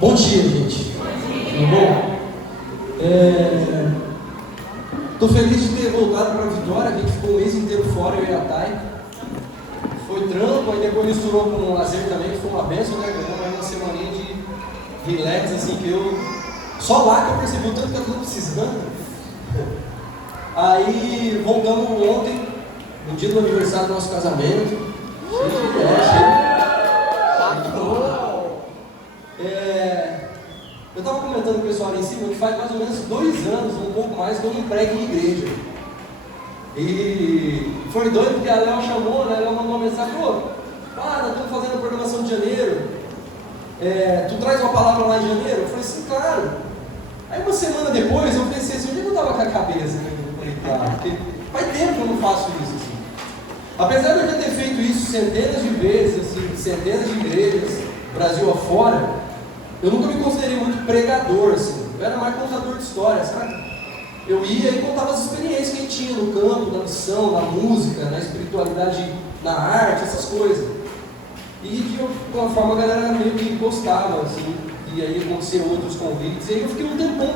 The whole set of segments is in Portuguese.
Bom dia, gente. Tudo bom? Estou feliz de ter voltado para a Vitória. A gente ficou o mês inteiro fora, eu e a Thay. Foi trampo, aí depois misturou com o lazer também, que foi uma benção, né? Ganhamos uma semaninha de relax, assim, que eu... Só lá que eu percebi o tanto que eu estou precisando. Aí voltamos ontem, no dia do aniversário do nosso casamento. Eu estava comentando com o pessoal ali em cima que faz mais ou menos 2 anos, um pouco mais, que eu não prego em igreja. E foi doido porque a Léo chamou, né? Ela mandou uma mensagem: pô, nós estamos fazendo a programação de janeiro. Tu traz uma palavra lá em janeiro? Eu falei assim, claro. Aí uma semana depois eu pensei assim, onde eu estava com a cabeça? Né? Eu falei, claro, porque faz tempo que eu não faço isso assim. Apesar de eu já ter feito isso centenas de vezes, assim, centenas de igrejas, Brasil afora, eu nunca me considerei muito pregador, assim. Eu era mais contador de histórias, sabe? Eu ia e contava as experiências que a gente tinha no campo, na missão, na música, na espiritualidade, na arte, essas coisas. E de alguma forma a galera meio que gostava, assim, e aí aconteciam outros convites, e aí eu fiquei um tempão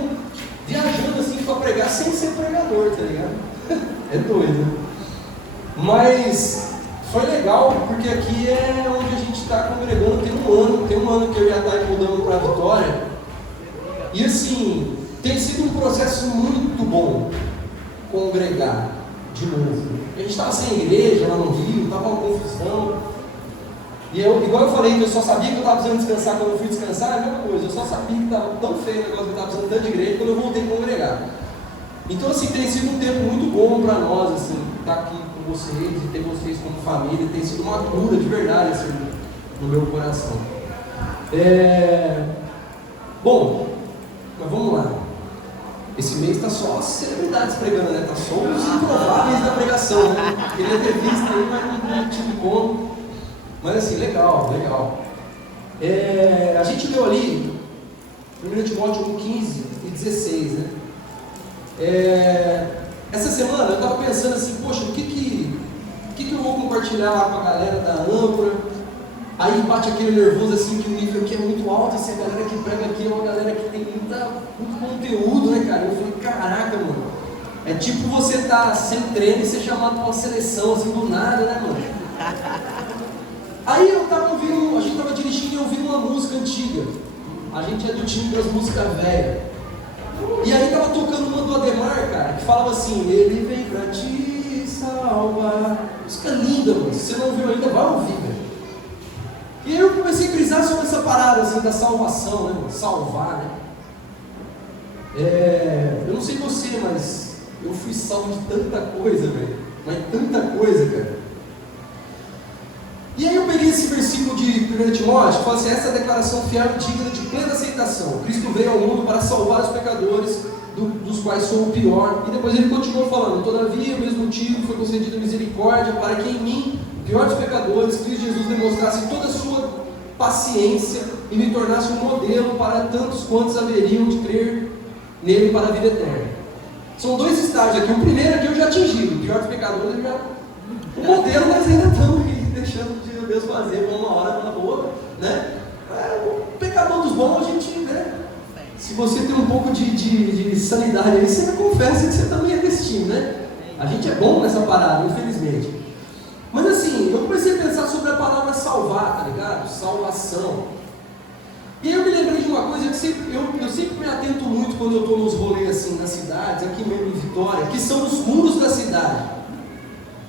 viajando assim para pregar sem ser pregador, tá ligado? É doido. Mas foi legal, porque aqui é onde a gente está congregando, tem um ano que eu e a Thay mudamos para a Vitória, e assim, tem sido um processo muito bom congregar de novo. A gente estava sem igreja lá no Rio, estava uma confusão. E eu, igual eu falei, eu só sabia que eu estava precisando descansar quando eu fui descansar, é a mesma coisa. Eu só sabia que estava tão feio o negócio, que eu estava precisando tanto de igreja, quando eu voltei a congregar. Então, assim, tem sido um tempo muito bom para nós, assim, estar aqui com vocês e ter vocês como família. Tem sido uma cura de verdade, assim, no meu coração. Bom, mas vamos lá. Esse mês está só as celebridades pregando, né? Está só os improváveis da pregação, né? Queria ter visto aí, mas não tive como. Mas assim, legal. A gente leu ali 1 Timóteo 1:15 e 16, né? Essa semana eu estava pensando assim, poxa, o que eu vou compartilhar lá com a galera da âncora? Aí bate aquele nervoso assim, que o nível aqui é muito alto, e se a galera que prega aqui é uma galera que tem muito conteúdo, né, cara? Eu falei, caraca, mano, é tipo você tá sem treino e ser chamado para uma seleção assim do nada, né, mano? Aí eu tava ouvindo, a gente tava dirigindo e ouvindo uma música antiga. A gente é do time das músicas velhas. E aí tava tocando uma do Ademar, cara, que falava assim, ele vem pra te salvar. Música linda, mano. Se você não ouviu ainda, vai ouvir, velho. E aí eu comecei a brisar sobre essa parada assim, da salvação, né, mano? Salvar, né? Eu não sei você, mas eu fui salvo de tanta coisa, velho. Mas tanta coisa, cara. E aí eu peguei esse versículo de 1 Timóteo, que fala assim, essa declaração fiel e digna de plena aceitação. Cristo veio ao mundo para salvar os pecadores, dos quais sou o pior. E depois ele continuou falando, todavia, o mesmo motivo foi concedida misericórdia para que em mim, o pior dos pecadores, Cristo Jesus demonstrasse toda a sua paciência e me tornasse um modelo para tantos quantos haveriam de crer nele para a vida eterna. São 2 estágios aqui. O primeiro aqui eu já atingi, o pior dos pecadores, eu já... o modelo nós ainda estamos deixando de Deus fazer uma hora na boa, né? O pecador dos bons, a gente, né? Se você tem um pouco de sanidade aí, você confessa que você também é desse time, né? A gente é bom nessa parada, infelizmente. Mas assim, eu comecei a pensar sobre a palavra salvar, tá ligado? Salvação. E aí eu me lembrei de uma coisa que eu sempre me atento muito quando eu estou nos rolês assim, nas cidades, aqui mesmo em Vitória, que são os muros da cidade.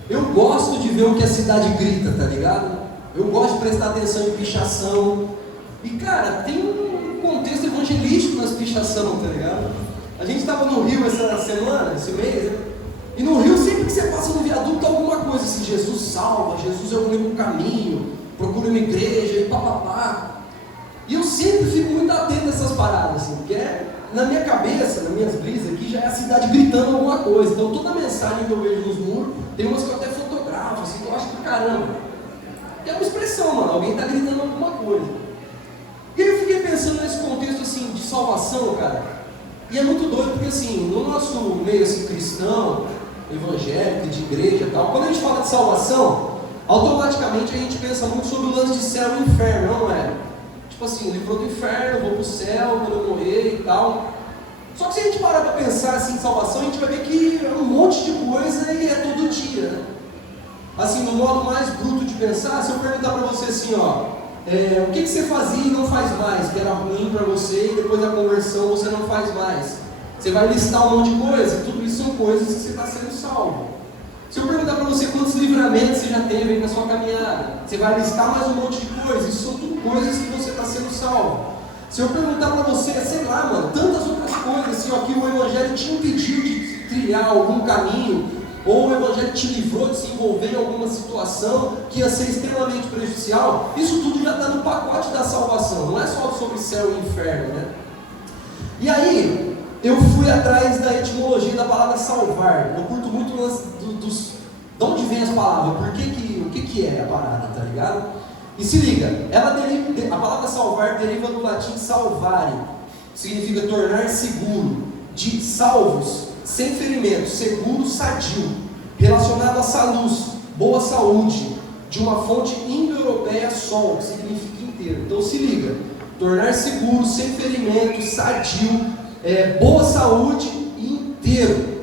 Eu gosto de ver o que a cidade grita, tá ligado? Eu gosto de prestar atenção em pichação. E cara, tem um contexto evangelístico nas pichação, tá ligado? A gente estava no Rio essa semana, esse mês, né? E no Rio, sempre que você passa no viaduto, alguma coisa assim, Jesus salva, Jesus é o único caminho, procura uma igreja e papapá. E eu sempre fico muito atento a essas paradas, assim, porque na minha cabeça, nas minhas brisas aqui, já é a cidade gritando alguma coisa. Então toda mensagem que eu vejo nos muros, tem umas que eu até fotografo, assim, que eu acho que caramba. É uma expressão, mano, alguém está gritando alguma coisa. E aí eu fiquei pensando nesse contexto assim, de salvação, cara. E é muito doido, porque assim, no nosso meio assim, cristão, evangélico, de igreja e tal, quando a gente fala de salvação, automaticamente a gente pensa muito sobre o lance de céu e inferno, não é? tipo assim, livrou do inferno, vou para o céu quando eu morrer e tal. Só que se a gente parar para pensar assim, em salvação, a gente vai ver que é um monte de coisa e é todo dia, né? Assim, no modo mais bruto de pensar, se eu perguntar para você assim, ó, o que você fazia e não faz mais, que era ruim para você, e depois da conversão você não faz mais. Você vai listar um monte de coisa, e tudo isso são coisas que você está sendo salvo. Se eu perguntar para você quantos livramentos você já teve aí na sua caminhada, você vai listar mais um monte de coisas, isso são tudo coisas que você está sendo salvo. Se eu perguntar para você, sei lá, mano, tantas outras coisas, assim, ó, que o Evangelho te impediu de trilhar algum caminho, ou o Evangelho te livrou de se envolver em alguma situação que ia ser extremamente prejudicial, isso tudo já está no pacote da salvação, não é só sobre céu e inferno, né? E aí, eu fui atrás da etimologia da palavra salvar. Eu curto muito de onde vem as palavras, o que é a parada, tá ligado? E se liga, a palavra salvar deriva do latim salvare, significa tornar seguro, de salvos, sem ferimento, seguro, sadio, relacionado à salus, boa saúde, de uma fonte indo-europeia sol, que significa inteiro. Então se liga, tornar seguro, sem ferimento, sadio, boa saúde e inteiro.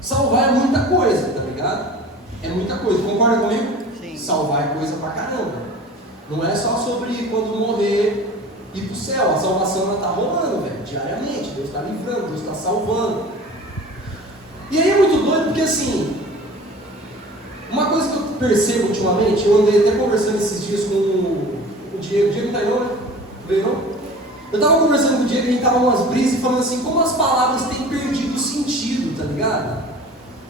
Salvar é muita coisa, tá ligado? É muita coisa, concorda comigo? Sim. Salvar é coisa pra caramba. Não é só sobre quando morrer ir pro céu, a salvação ela está rolando, velho, diariamente, Deus está livrando, Deus está salvando. E aí é muito doido porque assim, uma coisa que eu percebo ultimamente, eu andei até conversando esses dias com o Diego não está aí não, né? Veio não? Eu estava conversando com o Diego e a gente estava umas brisas falando assim, como as palavras têm perdido o sentido, tá ligado?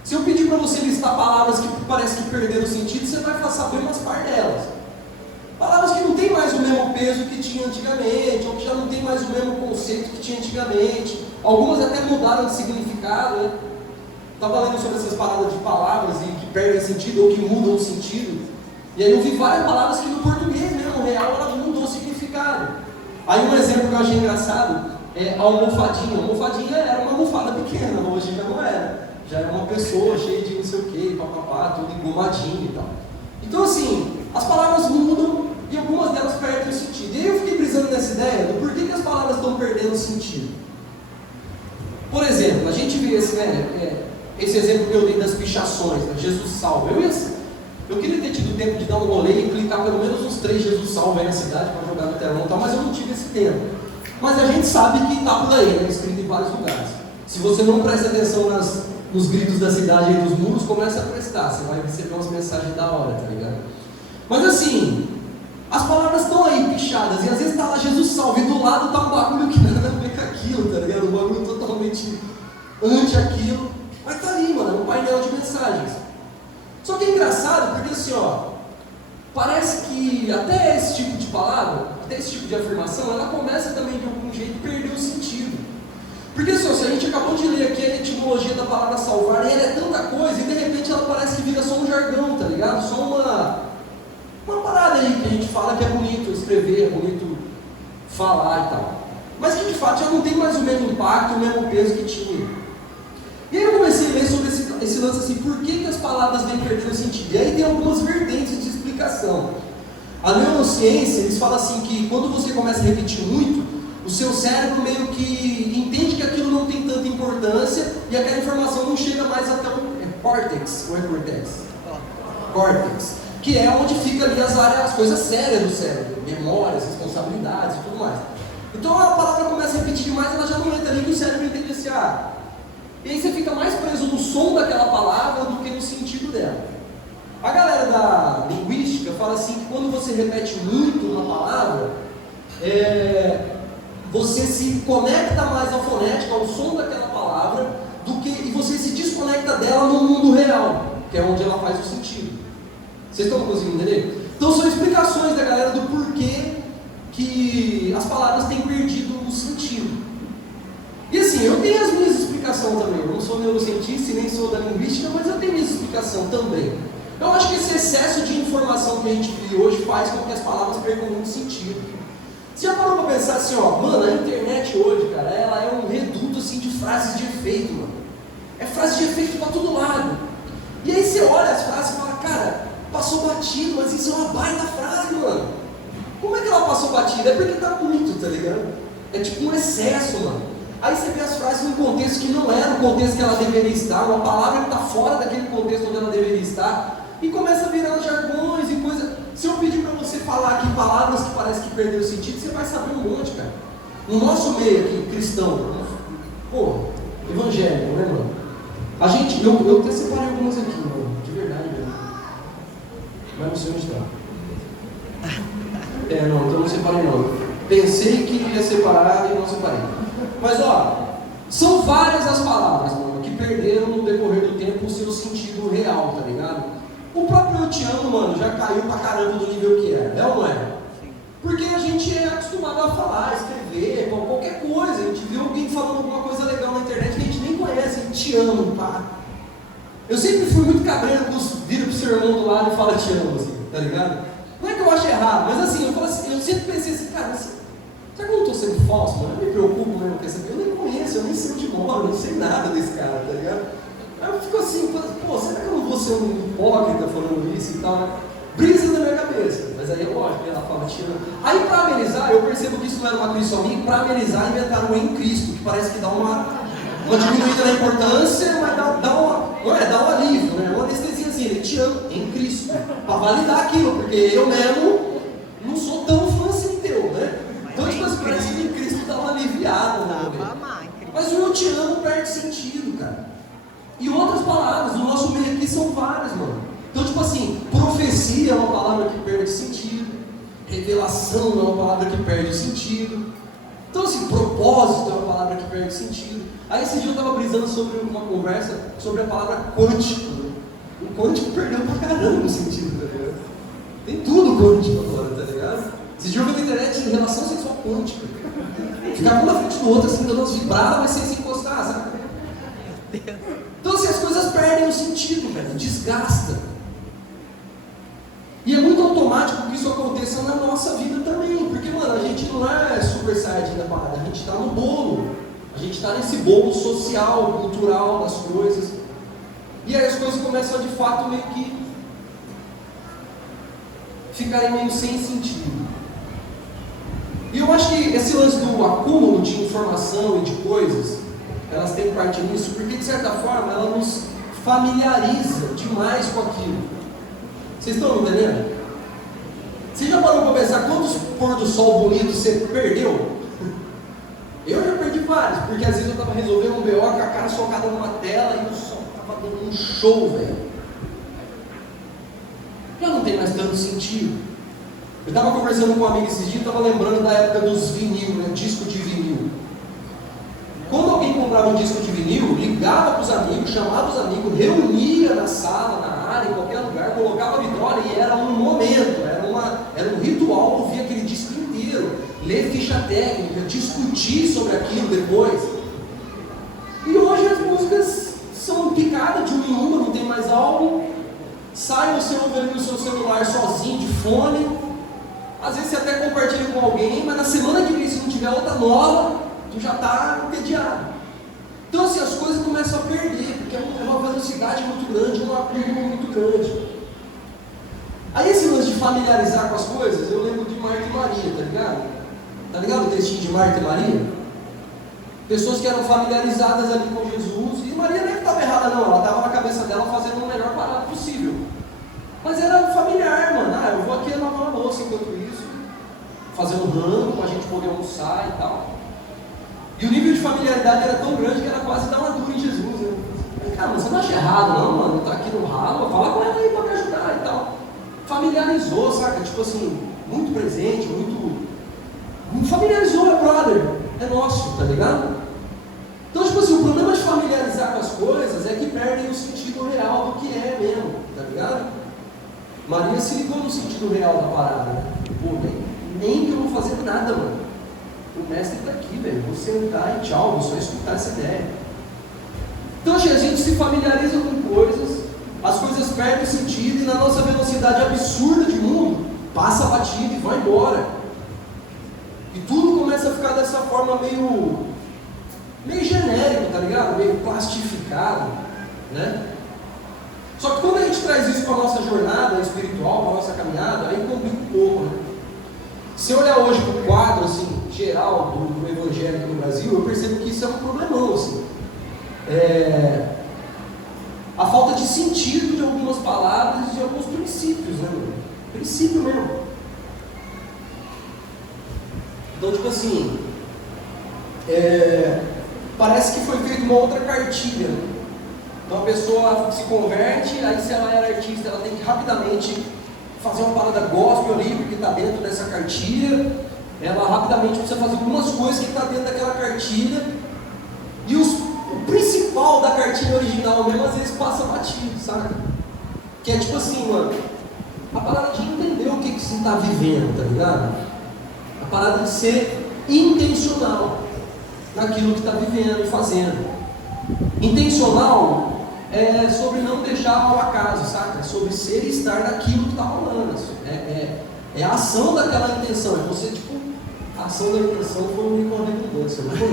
Se eu pedir para você listar palavras que parece que perderam o sentido, você vai saber umas par delas. Palavras que não tem mais o mesmo peso que tinha antigamente, ou que já não tem mais o mesmo conceito que tinha antigamente. Algumas até mudaram de significado, né? Estava lendo sobre essas paradas de palavras e que perdem sentido ou que mudam o sentido. E aí eu vi várias palavras que no português mesmo, real, elas mudam o significado. Aí um exemplo que eu achei engraçado é almofadinha. Almofadinha era uma almofada pequena, hoje já não era. Já era uma pessoa cheia de não sei o que, papapá, tudo engomadinho e tal. Então assim, as palavras mudam e algumas delas perdem o sentido. E aí eu fiquei brisando nessa ideia do porquê que as palavras estão perdendo o sentido. Por exemplo, a gente vê esse exemplo que eu dei das pichações, né? Jesus salva. Eu queria ter tido tempo de dar um rolê e clicar pelo menos uns 3 Jesus salva aí na cidade para jogar no telão e tal, mas eu não tive esse tempo. Mas a gente sabe que está por aí, né? Escrito em vários lugares. Se você não presta atenção nos gritos da cidade e nos muros, começa a prestar, você vai receber umas mensagens da hora, tá ligado? Mas assim, as palavras estão aí pichadas, e às vezes está lá Jesus salve, e do lado está um bagulho que nada a ver com aquilo, tá ligado? Um bagulho totalmente anti aquilo, mas está ali, mano, um painel de mensagens. Só que é engraçado, porque assim, ó, parece que até esse tipo de palavra, até esse tipo de afirmação, ela começa também de algum jeito a perder o sentido. Porque assim, se a gente acabou de ler aqui a etimologia da palavra salvar, e ela é tanta coisa, e de repente ela parece que vira só um jargão, tá ligado? Só uma parada aí que a gente fala que é bonito escrever, é bonito falar e tal. Mas que de fato já não tem mais o mesmo impacto, o mesmo peso que tinha. E aí eu comecei a ler sobre esse lance assim, por que as palavras vêm perdendo sentido? E aí tem algumas vertentes de explicação. A neurociência, eles falam assim que quando você começa a repetir muito, o seu cérebro meio que entende que aquilo não tem tanta importância e aquela informação não chega mais até o córtex, ou é cortex? Córtex, que é onde fica ali as coisas sérias do cérebro, memórias, responsabilidades e tudo mais. Então a palavra começa a repetir demais, ela já não entra ali que o cérebro entende assim, e aí você fica mais preso no som daquela palavra do que no sentido dela. A galera da linguística fala assim que quando você repete muito uma palavra, você se conecta mais à fonética, ao som daquela palavra, e você se desconecta dela no mundo real, que é onde ela faz o sentido. Vocês estão conseguindo entender? Então são explicações da galera do porquê que as palavras têm perdido o sentido. E assim, eu tenho as minhas explicações também. Eu não sou neurocientista e nem sou da linguística, mas eu tenho minhas explicações também. Eu acho que esse excesso de informação que a gente vive hoje faz com que as palavras percam muito sentido. Você já parou para pensar assim, mano, a internet hoje, cara, ela é um reduto assim de frases de efeito, mano. É frase de efeito para todo lado. E aí você olha as frases e fala, cara, passou batido, mas isso é uma baita frase, mano. Como é que ela passou batida? É porque tá muito, tá ligado? É tipo um excesso, mano. Aí você vê as frases num contexto que não era o contexto que ela deveria estar, uma palavra que está fora daquele contexto onde ela deveria estar, e começa a virar jargões e coisa. Se eu pedir para você falar aqui palavras que parece que perderam sentido, você vai saber um monte, cara. No nosso meio aqui, cristão, pô, evangélico, né, mano? A gente, eu até separei algumas aqui, mano, de verdade mesmo. Mas não sei onde está. Não, então não separei não. Pensei que ia separar e não separei. Mas ó, são várias as palavras, mano, que perderam no decorrer do tempo o seu sentido real, tá ligado? O próprio eu te amo, mano, já caiu pra caramba do nível que é ou não é? Porque a gente é acostumado a falar, escrever, qualquer coisa. A gente viu alguém falando alguma coisa legal na internet que a gente nem conhece, te amo, pá. Eu sempre fui muito cabreiro quando vira pro seu irmão do lado e fala te amo, assim, tá ligado? Não é que eu acho errado, mas assim, eu sempre pensei assim, cara, será que eu não estou sendo falso, mano? Eu me preocupo mesmo com essa coisa. Eu nem conheço, eu nem sei onde mora, eu não sei nada desse cara, tá ligado? Aí eu fico assim, pô, será que eu não vou ser um hipócrita falando isso e tal? Brisa na minha cabeça, mas aí é lógico, ela fala, te amo. Aí pra amenizar, eu percebo que isso não era uma crise só minha, pra amenizar inventaram o em Cristo, que parece que dá uma diminuída na importância, mas dá um alívio, né? Uma anestesia assim, ele te ama em Cristo, pra validar aquilo, porque eu mesmo não sou tão fã assim teu, né? Então, tipo assim, parece que em Cristo dá uma aliviada, né? Mas o eu te amo perde sentido, cara. E outras palavras, no nosso meio aqui são várias, mano. Então, tipo assim, profecia é uma palavra que perde sentido, revelação é uma palavra que perde sentido. Então, assim, propósito é uma palavra que perde sentido. Aí esse dia eu estava brisando sobre uma conversa sobre a palavra quântico. Né? O quântico perdeu pra caramba o sentido, tá ligado? Tem tudo quântico agora, tá ligado? Esse dia eu vi na internet de relação sexual quântica. Ficar um na frente do outro, assim, dando umas vibradas, mas sem se encostar, sabe? Então, assim, as coisas perdem o sentido, velho, desgasta. E é muito automático que isso aconteça na nossa vida também, porque, mano, a gente não é super saiyajin da parada, a gente está no bolo, a gente está nesse bolo social, cultural das coisas, e aí as coisas começam a, de fato, meio que ficarem meio sem sentido. E eu acho que esse lance do acúmulo de informação e de coisas, elas têm parte nisso, porque, de certa forma, ela nos familiariza demais com aquilo. Vocês estão me entendendo? Você já parou para pensar quantos pôr do sol bonitos você perdeu? Eu já perdi vários, porque às vezes eu estava resolvendo um BO com a cara socada numa tela e o sol estava dando um show, velho. Já não tem mais tanto sentido. Eu estava conversando com um amigo esses dias e estava lembrando da época dos vinil, né? Disco de vinil. Quando alguém comprava um disco de vinil, ligava para os amigos, chamava os amigos, reunia na sala, na área, em qualquer lugar, colocava a vitrola e era um momento, era um ritual ouvir aquele disco inteiro, ler ficha técnica, discutir sobre aquilo depois. E hoje as músicas são picadas de uma em uma, não tem mais álbum, sai você ouve ali no seu celular sozinho, de fone, às vezes você até compartilha com alguém, mas na semana que vem, se não tiver outra nova, tu já está entediado. Então, assim, as coisas começam a perder, porque é uma velocidade muito grande, um acúmulo muito grande. Aí esse lance de familiarizar com as coisas, eu lembro de Marta e Maria, tá ligado? Tá ligado o textinho de Marta e Maria? Pessoas que eram familiarizadas ali com Jesus, e Maria nem estava errada não, ela estava na cabeça dela fazendo o melhor parado possível. Mas era familiar, mano, eu vou aqui lavar a louça enquanto isso, fazer um rango para a gente poder almoçar e tal. E o nível de familiaridade era tão grande que era quase dar uma dura em Jesus, né? Cara, você não acha errado não, mano, tá aqui no ralo, fala com ela aí para me ajudar e tal. Familiarizou, saca? Tipo assim, muito presente, muito familiarizou, é brother, é nosso, tá ligado? Então, tipo assim, o problema de familiarizar com as coisas é que perdem o sentido real do que é mesmo, tá ligado? Maria se ligou no sentido real da parada, né? Pô, nem que eu vou fazer nada, mano. O mestre está aqui, velho. Vou sentar e tchau, vou só escutar essa ideia. Então, a gente se familiariza com coisas, as coisas perdem sentido e na nossa velocidade absurda de mundo, passa batido e vai embora. E tudo começa a ficar dessa forma meio genérico, tá ligado? Meio plastificado, né? Só que quando a gente traz isso para a nossa jornada espiritual, para a nossa caminhada, aí complica um pouco, né? Se eu olhar hoje para o quadro assim, geral do evangelho aqui no Brasil, eu percebo que isso é um problemão. Assim. A falta de sentido de algumas palavras e de alguns princípios, né? Princípio mesmo. Então, tipo assim, parece que foi feita uma outra cartilha. Então a pessoa se converte, aí se ela era artista, ela tem que rapidamente fazer uma parada gospel ali, porque está dentro dessa cartilha. Ela rapidamente precisa fazer algumas coisas que está dentro daquela cartilha. E o principal da cartilha original mesmo, às vezes passa batido, sabe? Que é tipo assim, mano, a parada de entender o que você está vivendo, tá ligado? A parada de ser intencional naquilo que está vivendo e fazendo. Intencional é sobre não deixar ao acaso, saca? É sobre ser e estar naquilo que está rolando. É a ação daquela intenção. É você, tipo, a ação da intenção foi uma redundância, não foi?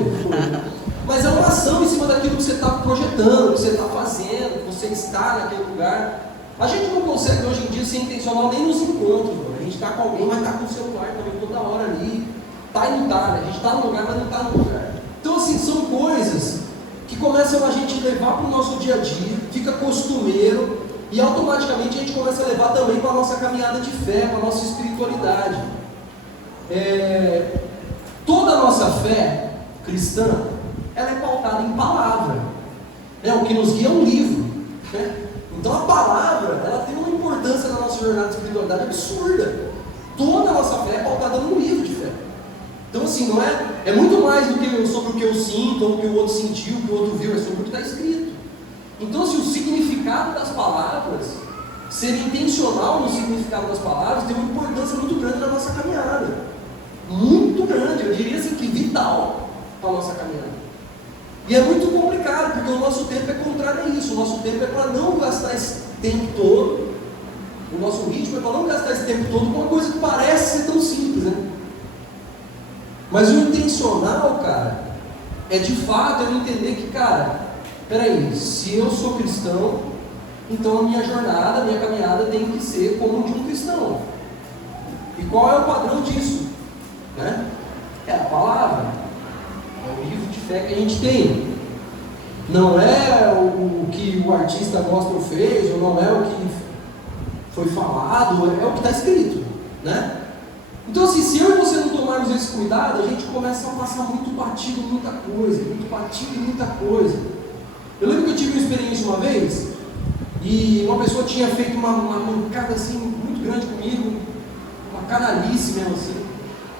Mas é uma ação em cima daquilo que você está projetando, que você está fazendo, que você está naquele lugar. A gente não consegue hoje em dia ser intencional nem nos encontros, mano. A gente está com alguém, mas está com o celular também toda hora ali. Tá e não tá, né? A gente está no lugar, mas não está no lugar. Então, assim, são coisas que começam a gente levar para o nosso dia a dia, fica costumeiro, e automaticamente a gente começa a levar também para a nossa caminhada de fé, para a nossa espiritualidade. Toda a nossa fé cristã, ela é pautada em palavra. O que nos guia é um livro. Né? Então a palavra, ela tem uma importância na nossa jornada de espiritualidade absurda. Toda a nossa fé é pautada num livro de fé. Então assim, não é muito mais do que sobre o que eu sinto, ou o que o outro sentiu, o que o outro viu, é sobre o que está escrito. Então assim, o significado das palavras, ser intencional no significado das palavras, tem uma importância muito grande na nossa caminhada. Muito grande, eu diria assim que vital para a nossa caminhada. E é muito complicado, porque o nosso tempo é contrário a isso. O nosso tempo é para não gastar esse tempo todo, o nosso ritmo é para não gastar esse tempo todo com uma coisa que parece ser tão simples, né? Mas o intencional, cara, é de fato eu entender que, cara, peraí, se eu sou cristão, então a minha jornada, a minha caminhada tem que ser como de um cristão. E qual é o padrão disso? Né? É a palavra, é o livro de fé que a gente tem. Não é o que o artista gospel fez, ou não é o que foi falado, é o que está escrito, né? Então assim, se eu e você não tomarmos esse cuidado, a gente começa a passar muito batido em muita coisa, muito batido em muita coisa. Eu lembro que eu tive uma experiência uma vez, e uma pessoa tinha feito uma mancada assim, muito grande comigo, uma canalice mesmo assim,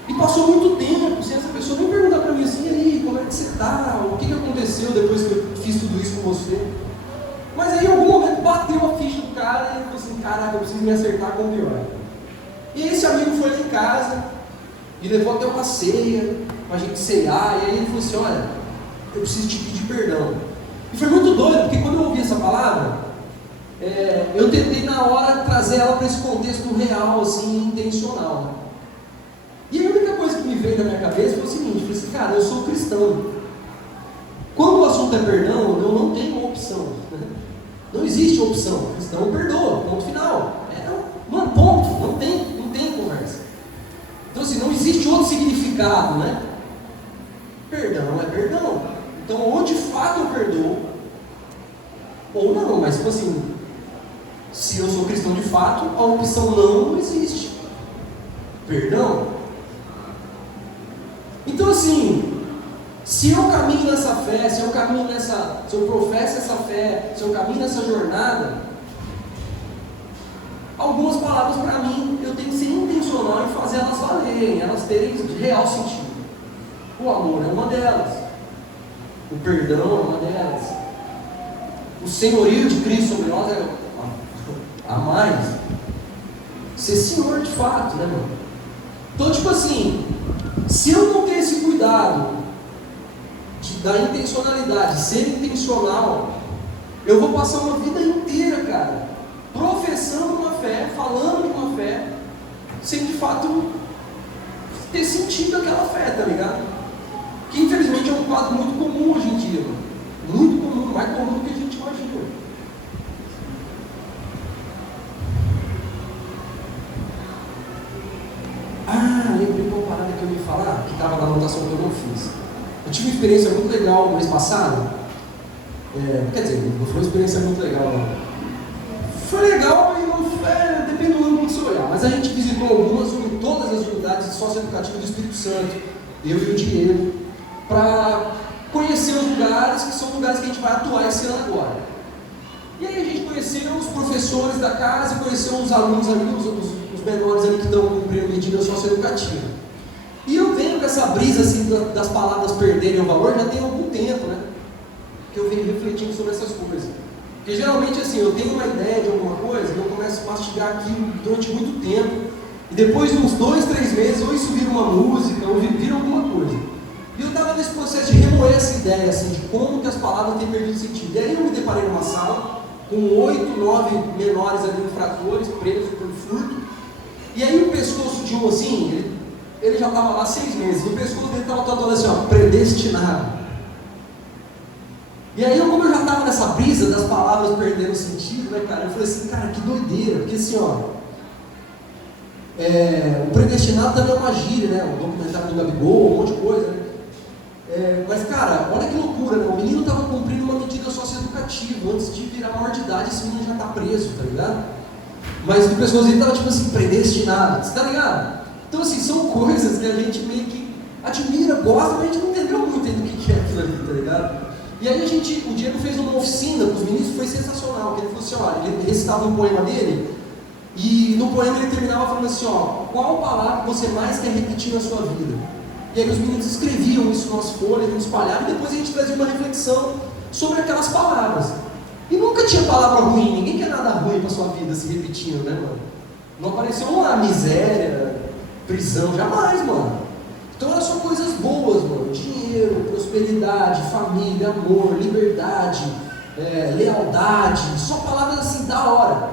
e passou muito tempo sem essa pessoa nem perguntar para mim assim, e aí, como é que você está? O que aconteceu depois que eu fiz tudo isso com você? Mas aí em algum momento bateu a ficha do cara, e ele falou assim, caraca, eu preciso me acertar com o pior. E esse amigo foi lá em casa, e levou até uma ceia, pra gente ceiar, e aí ele falou assim, olha, eu preciso te pedir perdão. E foi muito doido, porque quando eu ouvi essa palavra, eu tentei na hora trazer ela para esse contexto real, assim, intencional. E a única coisa que me veio na minha cabeça foi o seguinte, eu falei assim, cara, eu sou cristão. Quando o assunto é perdão, eu não tenho uma opção. Não existe opção, o cristão perdoa, ponto final. Mano, ponto, não tem conversa. Então assim, não existe outro significado, né? Perdão é perdão. Então ou de fato eu perdoo, ou não, mas tipo assim, se eu sou cristão de fato, a opção não existe. Perdão. Então assim, se eu caminho nessa fé, se eu professo essa fé, se eu caminho nessa jornada, algumas palavras para mim, eu tenho que ser intencional em fazer elas valerem, elas terem real sentido. O amor é uma delas, o perdão é uma delas, o senhorio de Cristo sobre nós é a mais, ser senhor de fato, né, mano? Então, tipo assim, se eu não ter esse cuidado da intencionalidade, ser intencional, eu vou passar uma vida inteira, cara, professando uma fé, falando de uma fé, sem de fato ter sentido aquela fé, tá ligado? Que infelizmente é um quadro muito comum hoje em dia, mano. Muito comum, mais comum do que a gente imagina. Lembrei estava na anotação que eu não fiz. Eu tive uma experiência muito legal no mês passado. Quer dizer, não foi uma experiência muito legal, não. Foi legal e não foi, depende do ângulo que você olhar. Mas a gente visitou todas as unidades socioeducativas do Espírito Santo, eu e o Diego, para conhecer os lugares que são lugares que a gente vai atuar esse ano agora. E aí a gente conheceu os professores da casa, conheceu os alunos ali, os menores ali que estão cumprindo medida socioeducativa. E eu venho com essa brisa assim, das palavras perderem o valor já tem algum tempo, né? Que eu venho refletindo sobre essas coisas. Porque geralmente assim, eu tenho uma ideia de alguma coisa e eu começo a mastigar aquilo durante muito tempo. E depois de uns 2, 3 meses, ou isso vira uma música, ou vira alguma coisa. E eu estava nesse processo de remoer essa ideia, assim, de como que as palavras têm perdido sentido. E aí eu me deparei numa sala, com 8, 9 menores ali infratores, presos por furto. E aí o pescoço de um assim, ele já estava lá 6 meses. O pescoço dele estava tatuado assim, ó, predestinado. E aí, como eu já estava nessa brisa das palavras perdendo sentido, né, cara? Eu falei assim, cara, que doideira. Porque assim, ó, o predestinado também é uma gíria, né? O documentário do Gabigol, um monte de coisa, né? Mas, cara, olha que loucura, né? O menino estava cumprindo uma medida socioeducativa. Antes de virar maior de idade, esse menino já está preso, tá ligado? Mas o pessoal dele estava tipo assim, predestinado, você tá ligado? Então, assim, são coisas que a gente meio que admira, gosta, mas a gente não entendeu muito ainda o que é aquilo ali, tá ligado? E aí o Diego fez uma oficina com os meninos, foi sensacional. Ele falou assim, olha, ele recitava um poema dele, e no poema ele terminava falando assim, ó, qual palavra você mais quer repetir na sua vida? E aí os meninos escreviam isso nas folhas, nos espalhavam, e depois a gente trazia uma reflexão sobre aquelas palavras. E nunca tinha palavra ruim, ninguém quer nada ruim pra sua vida se repetindo, né, mano? Não apareceu uma miséria, prisão, jamais, mano. Então eram só coisas boas, mano. Dinheiro, prosperidade, família, amor, liberdade, lealdade, só palavras assim da hora.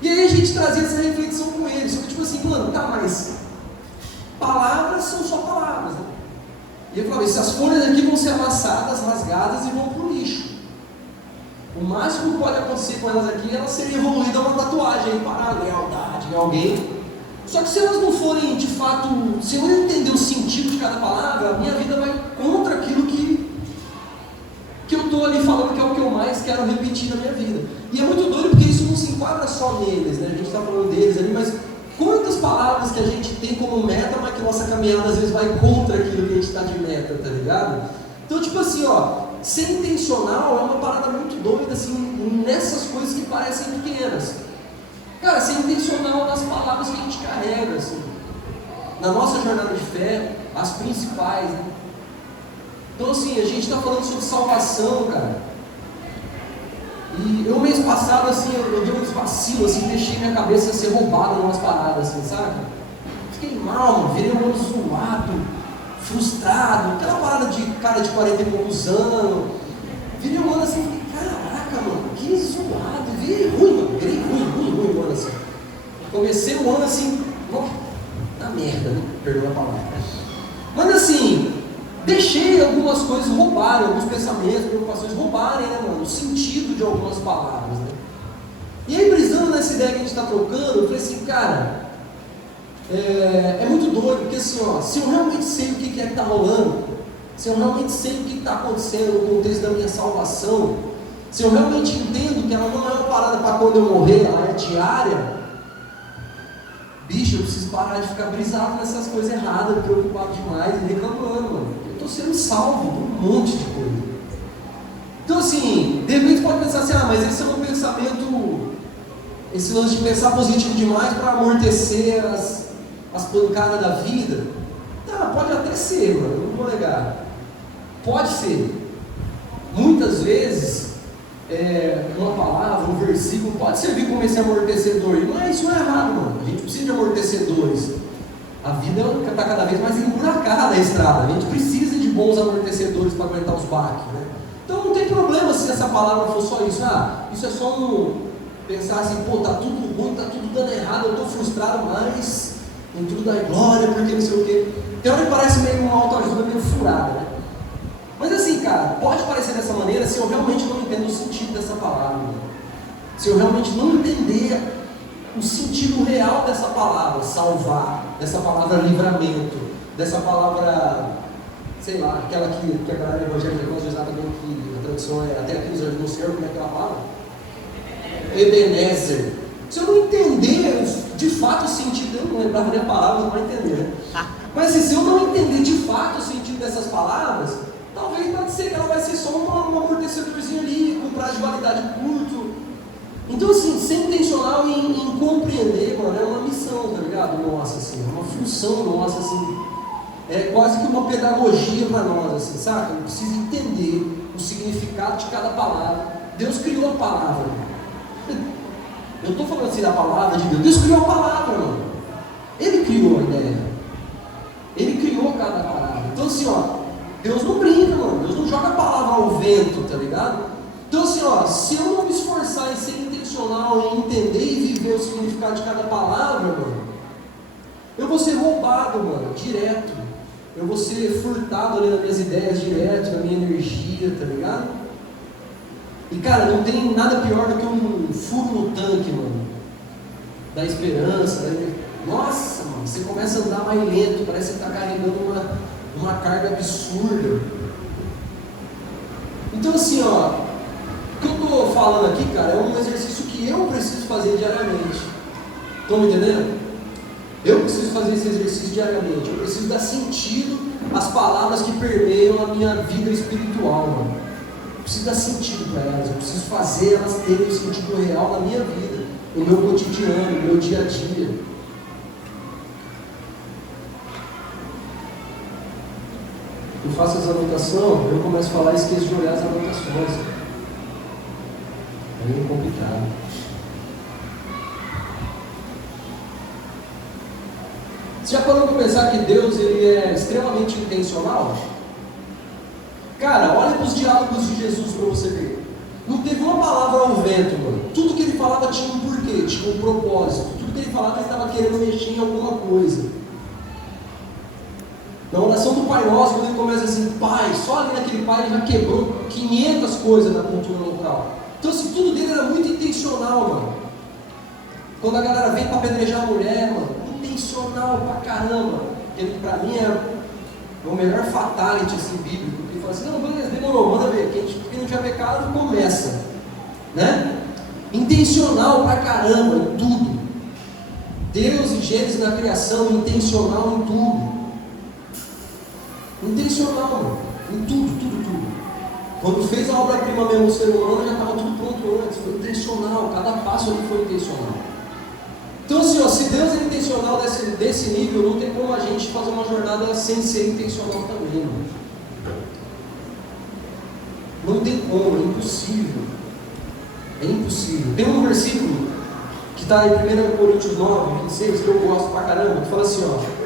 E aí a gente trazia essa reflexão com eles, só que tipo assim, mano, tá, mas palavras são só palavras, né? E eu falava, essas folhas aqui vão ser amassadas, rasgadas e vão pro lixo. O máximo que pode acontecer com elas aqui é elas serem evoluídas a uma tatuagem aí para a lealdade de alguém. Só que se elas não forem, de fato, se eu não entender o sentido de cada palavra, a minha vida vai contra aquilo que eu estou ali falando que é o que eu mais quero repetir na minha vida. E é muito doido porque isso não se enquadra só neles, né? A gente está falando deles ali, mas quantas palavras que a gente tem como meta, mas que nossa caminhada às vezes vai contra aquilo que a gente está de meta, tá ligado? Então, tipo assim, ó, ser intencional é uma parada muito doida, assim, nessas coisas que parecem pequenas. Cara, ser intencional nas palavras que a gente carrega, assim, na nossa jornada de fé, as principais, né? Então, assim, a gente está falando sobre salvação, cara. E eu, mês passado, assim, eu dei uns vacilos, assim, deixei minha cabeça ser roubada em umas paradas, assim, sabe? Fiquei mal, mano, virei um ano zoado, frustrado, aquela parada de cara de 40 e poucos anos. Virei um ano assim, caraca, mano, que zoado, virei ruim, mano, assim. Comecei o ano assim, na merda, né? Perdoa a palavra. Mas assim, deixei algumas coisas roubarem, alguns pensamentos, preocupações roubarem, né, mano? O sentido de algumas palavras, né? E aí, brisando nessa ideia que a gente está trocando, eu falei assim, cara, é muito doido, porque assim, ó, se eu realmente sei o que é que está rolando, se eu realmente sei o que está acontecendo no contexto da minha salvação, se eu realmente entendo que ela não é uma parada para quando eu morrer, ela é diária, bicho, eu preciso parar de ficar brisado nessas coisas erradas, preocupado demais e reclamando, mano. Eu estou sendo salvo de um monte de coisa. Então assim, de repente pode pensar assim, mas esse é um pensamento, esse lance de pensar positivo demais para amortecer as pancadas da vida. Tá, pode até ser, mano, não vou negar. Pode ser. Muitas vezes, uma palavra, um versículo pode servir como esse amortecedor. E isso não é errado, mano. A gente precisa de amortecedores. A vida está cada vez mais emburacada a estrada. A gente precisa de bons amortecedores para aguentar os baques, né? Então não tem problema se essa palavra for só isso. Isso é só pensar assim, pô, tá tudo ruim, tá tudo dando errado, eu tô frustrado, mas em tudo dá glória, porque não sei o quê. Tem hora que parece meio uma autoajuda meio furada, né? Mas assim, cara, pode parecer dessa maneira se eu realmente não entendo o sentido dessa palavra, né? Se eu realmente não entender o sentido real dessa palavra, salvar, dessa palavra livramento, dessa palavra, sei lá, aquela que a galera evangélica gosta de usar também, que a tradução é até aqui no Senhor, como é que ela fala? Ebenezer. Se eu não entender de fato o sentido, eu não lembrava nem a palavra, não vai entender, né? Mas se eu não entender de fato o sentido dessas palavras, talvez pode ser que ela vai ser só um amortecedorzinho ali, com prazo de validade curto. Então assim, ser intencional em compreender, mano, é uma missão, tá ligado? Nossa, assim, é uma função nossa, assim, é quase que uma pedagogia para nós, assim, saca? Eu preciso entender o significado de cada palavra. Deus criou a palavra. Eu estou falando assim da palavra de Deus. Deus criou a palavra, mano. Ele criou a ideia. Ele criou cada palavra. Então assim, ó, Deus não brinca, mano. Deus não joga a palavra ao vento, tá ligado? Então assim, ó, se eu não me esforçar em ser intencional, em entender e viver o significado de cada palavra, mano, eu vou ser roubado, mano, direto. Eu vou ser furtado ali nas minhas ideias direto, na minha energia, tá ligado? E cara, não tem nada pior do que um furo no tanque, mano, da esperança, Nossa, mano, você começa a andar mais lento, parece que você está carregando uma carga absurda. Então assim, ó, o que eu estou falando aqui, cara, é um exercício que eu preciso fazer diariamente. Estão me entendendo? Eu preciso fazer esse exercício diariamente. Eu preciso dar sentido às palavras que permeiam a minha vida espiritual, mano. Eu preciso dar sentido para elas. Eu preciso fazer elas terem um sentido real na minha vida, no meu cotidiano, no meu dia a dia. Eu faço as anotações, eu começo a falar e esqueço de olhar as anotações. É meio complicado. Você já parou para pensar que Deus ele é extremamente intencional? Cara, olha para os diálogos de Jesus para você ver. Não teve uma palavra ao vento, mano. Tudo que ele falava tinha um porquê, tinha um propósito. Tudo que ele falava ele estava querendo mexer em alguma coisa. Na oração do Pai Nosso, quando ele começa assim, Pai, só ali naquele Pai ele já quebrou 500 coisas na cultura local. Então assim, tudo dele era muito intencional, mano. Quando a galera vem para apedrejar a mulher, mano, intencional pra caramba. Ele pra mim é o melhor fatality assim, bíblico. Ele fala assim, não, beleza, demorou, manda ver. Quem não tinha pecado, começa. Né? Intencional pra caramba em tudo. Deus e Gênesis na criação, intencional em tudo. Intencional, mano. Em tudo. Quando fez a obra-prima mesmo, o ser humano já estava tudo pronto antes. Foi intencional, cada passo ali foi intencional. Então assim, ó, se Deus é intencional desse nível, não tem como a gente fazer uma jornada sem ser intencional também, mano. Não tem como, é impossível. É impossível. Tem um versículo que está em 1 Coríntios 9, 26, que eu gosto pra caramba, que fala assim, ó.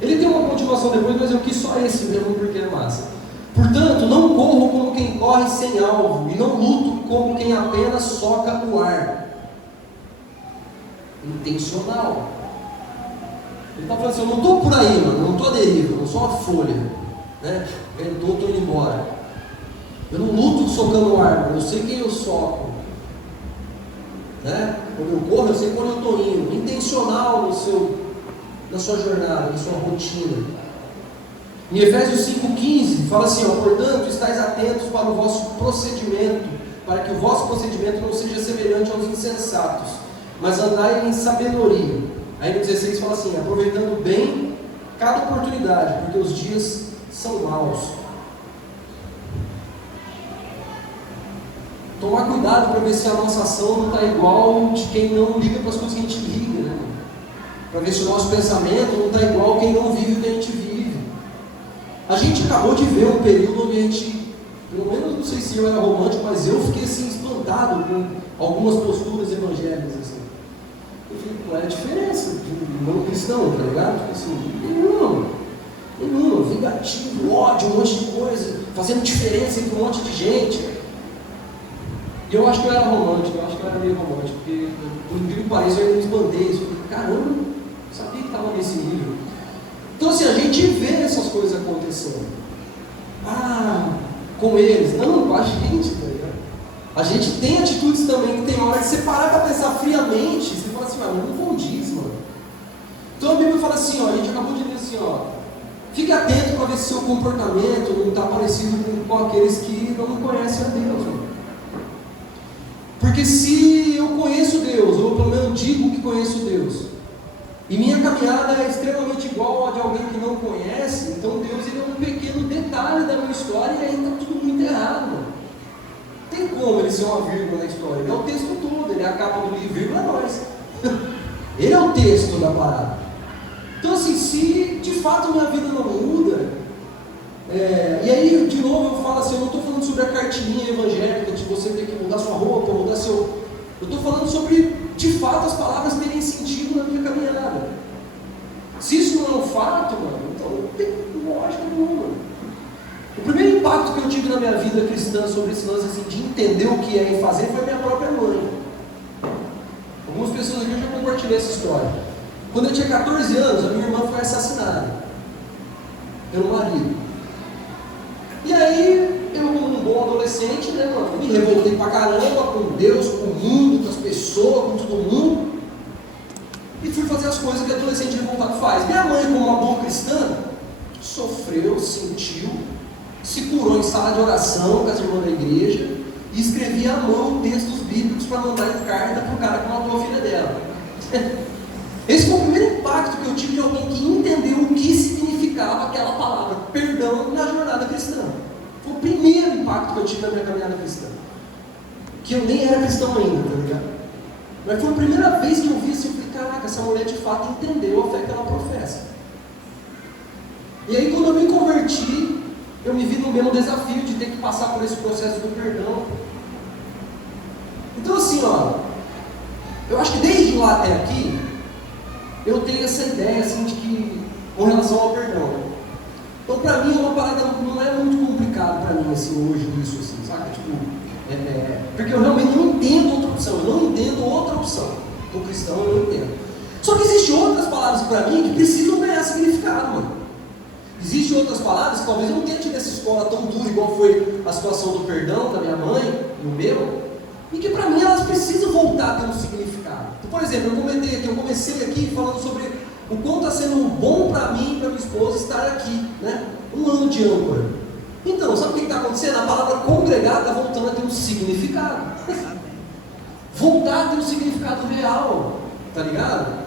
Ele tem uma continuação depois, mas eu quis só esse mesmo porque é massa. Portanto, não corro como quem corre sem alvo, e não luto como quem apenas soca o ar. Intencional. Ele está falando assim, eu não estou por aí, mano, eu não estou à deriva, eu não sou uma folha, né? Ventou, estou indo embora. Eu não luto socando o ar, eu sei quem eu soco, né? Quando eu corro, eu sei quando eu estou indo. Intencional na sua jornada, na sua rotina. Em Efésios 5,15 fala assim, ó, portanto, estáis atentos para o vosso procedimento, para que o vosso procedimento não seja semelhante aos insensatos, mas andai em sabedoria. Aí no 16 fala assim, aproveitando bem cada oportunidade, porque os dias são maus. Tomar cuidado para ver se a nossa ação não está igual de quem não liga para as coisas que a gente liga, né? Para ver se o nosso pensamento não está igual quem não vive o que a gente vive. A gente acabou de ver um período onde a gente, pelo menos não sei se eu era romântico, mas eu fiquei assim espantado com algumas posturas evangélicas assim. Eu falei, qual é a diferença de um não cristão, tá ligado? Tipo assim, nenhuma, vingativo, ódio, um monte de coisa, fazendo diferença entre um monte de gente. E eu acho que eu era romântico, eu acho que eu era meio romântico, porque por incrível que pareça eu ainda me espantei, eu falei, caramba, não sabia que estava nesse nível. Então assim, a gente vê essas coisas acontecendo. Com eles, não, com a gente, tá ligado? A gente tem atitudes também que tem hora de você parar para pensar friamente, você fala assim, não condiz, mano. Então a Bíblia fala assim, ó, a gente acabou de ler assim, ó, Fique atento para ver se seu comportamento não está parecido com aqueles que não conhecem a Deus. Mano. Porque se eu conheço Deus, ou pelo menos digo que conheço Deus, e minha caminhada é extremamente igual a de alguém que não conhece, então Deus ele é um pequeno detalhe da minha história e aí está tudo muito errado. Mano. Não tem como ele ser uma vírgula na história, ele é o texto todo, ele é a capa do livro, vírgula é nós. Ele é o texto da parada. Então assim, se de fato minha vida não muda, e aí de novo eu falo assim, eu não estou falando sobre a cartilinha evangélica de você ter que mudar sua roupa, mudar seu... Eu estou falando sobre, de fato, as palavras terem sentido na minha caminhada. Se isso não é um fato, mano, então não tem lógica nenhuma. O primeiro impacto que eu tive na minha vida cristã sobre esse lance assim, de entender o que é e fazer foi minha própria mãe. Algumas pessoas aqui eu já compartilhei essa história. Quando eu tinha 14 anos, a minha irmã foi assassinada pelo marido. E aí, eu como um bom adolescente, né, mano, me revoltei pra caramba com Deus, com o mundo, com as pessoas, com todo mundo. E fui fazer as coisas que adolescente revoltado faz. Minha mãe, como uma boa cristã, sofreu, sentiu, se curou em sala de oração com as irmãs da igreja e escrevia à mão textos bíblicos para mandar em carta para o cara que matou a filha dela. Esse foi o primeiro impacto que eu tive de alguém que entendeu o que significava aquela palavra, perdão, na jornada cristã. Foi o primeiro impacto que eu tive na minha caminhada cristã. Que eu nem era cristão ainda, tá ligado? Mas foi a primeira vez que eu vi assim, eu falei, caraca, essa mulher de fato entendeu a fé que ela professa. E aí quando eu me converti, eu me vi no mesmo desafio de ter que passar por esse processo do perdão. Então assim, ó, eu acho que desde lá até aqui, eu tenho essa ideia assim de que, com relação ao perdão. Então pra mim é uma parada, não é muito complicado pra mim assim, hoje isso assim, sabe? Tipo, porque eu realmente não entendo outra opção, eu não entendo outra opção. Como cristão eu não entendo. Só que existem outras palavras pra mim que precisam ganhar significado, mano. Existem outras palavras que talvez eu não tenha tido essa escola tão dura igual foi a situação do perdão da minha mãe e o meu, e que para mim elas precisam voltar a ter um significado. Então, por exemplo, eu comecei aqui falando sobre o quanto está sendo bom para mim e para minha esposa estar aqui, né? Um ano de âncora. Então, sabe o que está acontecendo? A palavra congregar está voltando a ter um significado. Voltar a ter um significado real, tá ligado?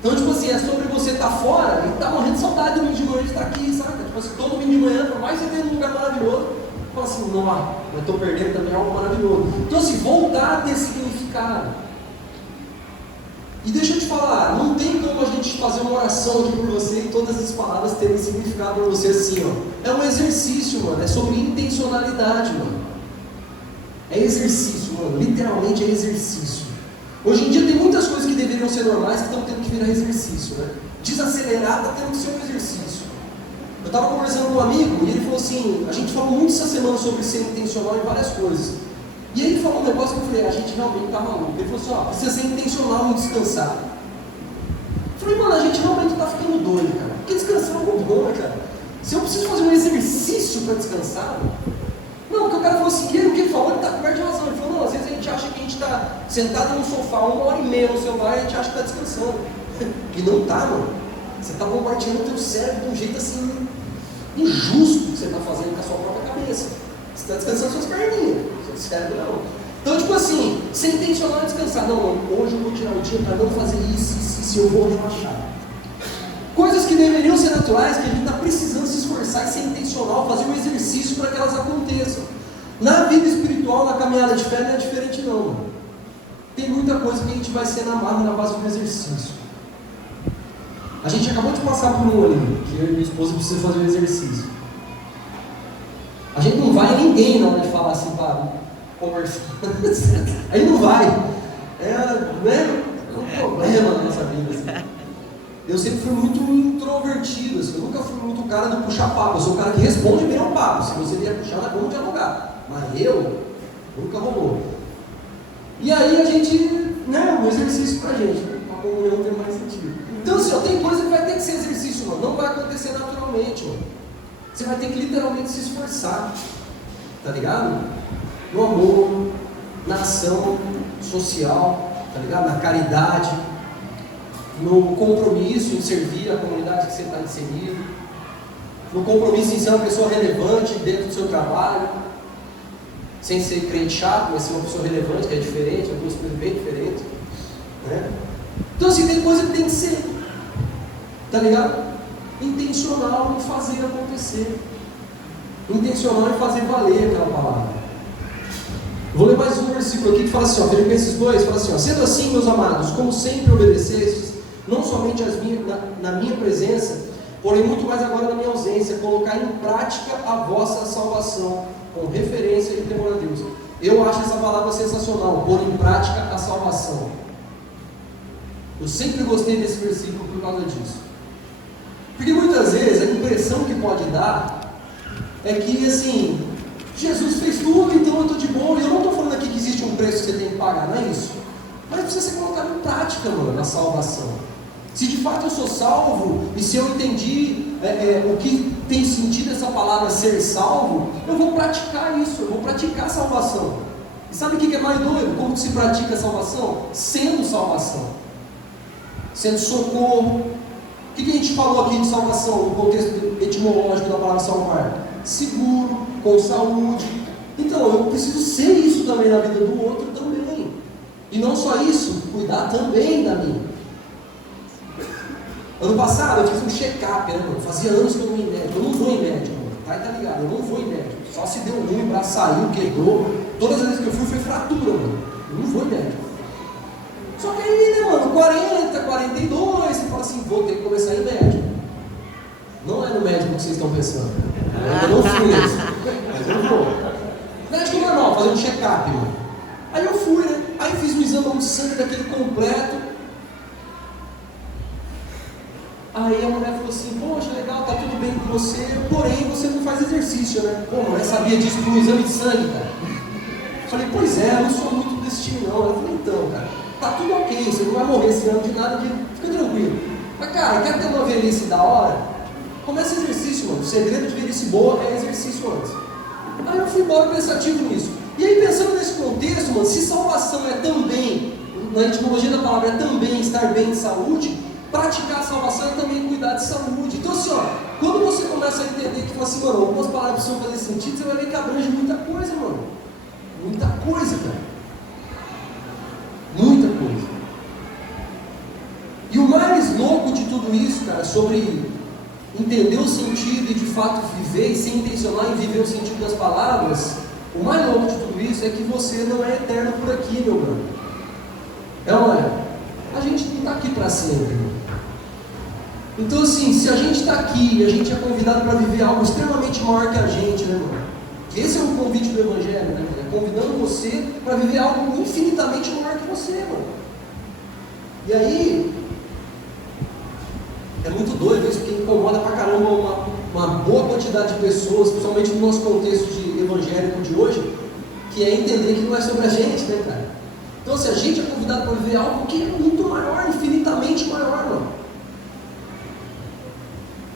Então, tipo assim, é sobre você estar fora e estar morrendo de saudade do domingo de manhã de estar aqui, sabe? Tipo assim, todo domingo de manhã, por mais que você tenha um lugar maravilhoso, fala assim, não, eu estou perdendo também algo maravilhoso. Então, assim, voltar a ter significado. E deixa eu te falar, não tem como a gente fazer uma oração aqui por você e todas as palavras terem significado para você assim, ó. É um exercício, mano, é sobre intencionalidade, mano. É exercício, mano, literalmente é exercício. Hoje em dia tem muitas coisas que deveriam ser normais que estão tendo que virar exercício, né? Desacelerar está tendo que ser um exercício. Eu estava conversando com um amigo e ele falou assim, a gente falou muito essa semana sobre ser intencional em várias coisas. E aí ele falou um negócio que eu falei, a gente realmente está maluco. Ele falou assim, ó, precisa ser intencional em descansar. Eu falei, mano, a gente realmente está ficando doido, cara. Porque descansar é algo bom, né, cara? Se eu preciso fazer um exercício para descansar, não, porque o cara falou assim, o que ele falou, ele está coberto de razão. Ele falou, não, às vezes a gente acha que a gente está sentado no sofá 1h30 no celular e a gente acha que está descansando. E não está, mano. Você está bombardeando o teu cérebro de um jeito assim, injusto que você está fazendo com a sua própria cabeça. Você está descansando suas perninhas, seu cérebro não. Então, tipo assim, ser intencional em descansar. Não, mano, hoje eu vou tirar o dia para não fazer isso, eu vou relaxar. Coisas que deveriam ser naturais, que a gente está precisando se esforçar e ser intencional, fazer um exercício para que elas aconteçam. Na vida espiritual, na caminhada de fé, não é diferente não, mano. Tem muita coisa que a gente vai ser na marra na base do exercício. A gente acabou de passar por um ali, que eu e minha esposa precisam fazer um exercício. A gente não vai a ninguém na hora de falar assim, para conversar. Aí não vai. É um problema na nossa vida, assim. Eu sempre fui muito introvertido, assim, eu nunca fui muito o cara do puxar papo, eu sou o cara que responde bem ao papo, se você vier puxar, nós vamos dialogar, mas eu nunca rolou. E aí a gente, né, um exercício pra gente, pra comunhão ter mais sentido. Então assim, tem coisa que vai ter que ser exercício, mano, não vai acontecer naturalmente, mano. Você vai ter que literalmente se esforçar, tá ligado? No amor, na ação social, tá ligado? Na caridade, no compromisso em servir a comunidade que você está inserido. no compromisso em ser uma pessoa relevante dentro do seu trabalho, sem ser crente chato, mas ser uma pessoa relevante, que é diferente, duas coisas bem diferentes, né? Então assim, tem coisa que tem que ser, tá ligado? Intencional em fazer acontecer, intencional em fazer valer aquela palavra. Vou ler mais um versículo aqui que fala assim, ó, Filipenses 2, fala assim, ó, sendo assim, meus amados, como sempre obedecestes, não somente na minha presença, porém muito mais agora na minha ausência, colocar em prática a vossa salvação, com referência e temor a Deus. Eu acho essa palavra sensacional, pôr em prática a salvação. Eu sempre gostei desse versículo por causa disso. Porque muitas vezes a impressão que pode dar é que assim, Jesus fez tudo, então eu estou de boa. E eu não estou falando aqui que existe um preço que você tem que pagar, não é isso. Mas precisa ser colocado em prática, mano, a salvação. Se de fato eu sou salvo, e se eu entendi o que tem sentido essa palavra ser salvo, eu vou praticar isso, eu vou praticar a salvação. E sabe o que é mais doido? Como se pratica a salvação? Sendo salvação, sendo socorro. O que a gente falou aqui de salvação, no contexto etimológico da palavra salvar? Seguro, com saúde. Então eu preciso ser isso também na vida do outro também. E não só isso, cuidar também da minha. Ano passado eu fiz um check-up, né, mano? Fazia anos que eu não ia em médico. Eu não vou em médico, mano. Tá ligado? Eu não vou em médico. Só se deu ruim, o braço saiu, quebrou. Todas as vezes que eu fui foi fratura, mano. Eu não vou em médico. Só que aí, né, mano, 40, 42, você fala assim, vou ter que começar a ir em médico. Não é no médico que vocês estão pensando. Eu ainda não fui nesse. Mas eu vou. Médico normal, fazer um check-up, mano. Aí eu fui, né? Aí fiz um exame de sangue daquele completo. Aí a mulher falou assim, poxa, legal, tá tudo bem com você, porém você não faz exercício, né? Pô, mas sabia disso por um exame de sangue, cara. Falei, pois é, eu não sou muito desse time não. Ela falou, então, cara, tá tudo ok, você não vai morrer esse ano de nada, fica tranquilo. Mas cara, quer ter uma velhice da hora? Começa exercício, mano. O segredo de velhice boa é exercício antes. Aí eu fui embora pensativo nisso. E aí pensando nesse contexto, mano, se salvação é também, na etimologia da palavra é também estar bem de saúde, praticar a salvação é também cuidar de saúde. Então assim, ó, quando você começa a entender que, assim, mano, algumas palavras precisam fazer sentido, você vai ver que abrange muita coisa, mano. Muita coisa, cara. Muita coisa. E o mais louco de tudo isso, cara, sobre entender o sentido e de fato viver e ser intencional em viver o sentido das palavras, o mais louco de tudo isso é que você não é eterno por aqui, meu mano. É ou não é? A gente não está aqui para sempre. Então assim, se a gente está aqui e a gente é convidado para viver algo extremamente maior que a gente, né, mano? Que esse é o convite do Evangelho, né? É convidando você para viver algo infinitamente maior que você, mano. E aí, é muito doido isso, porque incomoda pra caramba uma boa quantidade de pessoas, principalmente no nosso contexto de evangélico de hoje, que é entender que não é sobre a gente, né, cara? Então, se a gente é convidado para viver algo que é muito maior, infinitamente maior, mano.